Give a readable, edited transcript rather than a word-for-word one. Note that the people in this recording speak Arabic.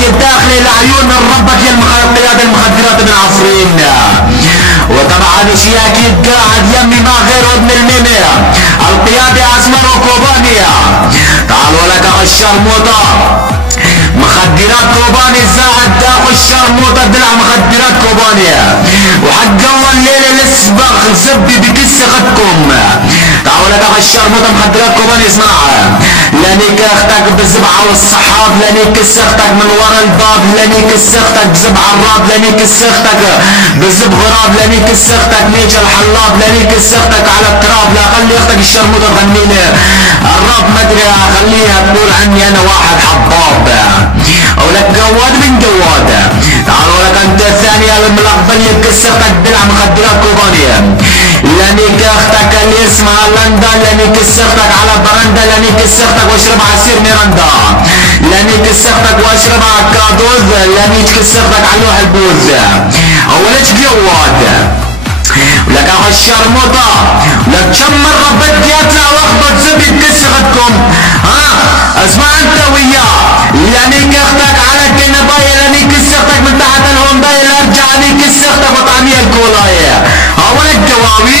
طيب داخل العيون من ربك يا قيادة المخدرات من عفرين. وطبعا شي اكيد قاعد يمي ما غير ابن الميمية القيادة اسمر وكوبانيا. تعالوا لك الشرموطة مخدرات كوباني زائد داخل الشرموطة دلع مخدرات كوبانيا وحق الله الليلة الاسبغ زبي بكس خدكم. تعالوا لك الشرموطة مخدرات كوباني اسمع لانيك اختك بزبعة والصحاب لانيك اختك من ورا الباب لانيك اختك بزبع الراب لانيك اختك بزب غراب لانيك اختك نيجا الحلاب لانيك اختك على التراب. لا خلي اختك الشرموطة تغنيلي الراب مدري خليها تقول عني انا واحد حباب او لك جواد من جواد. تعالوا لك انت الثانية الملقبل لك اختك دلع مخدرات كوبانيا لانيك اختك اللي اسمها لندا لانيك اختك على برندا لانيك اختك واشرب عصير ميرندا لانيك اختك واشرب كادوز لانيك اختك على لوح البوز. اولش جواد لك اخو الشرموطة لك كم مرة بدي اطلع واخبط زبي بكسختكم. ها اسمع انت وياه لانيك اختك على الجنباية لانيك اختك من تحت الهونداية ارجع لانيك اختك وطعمية الكولاية. اول الجواوي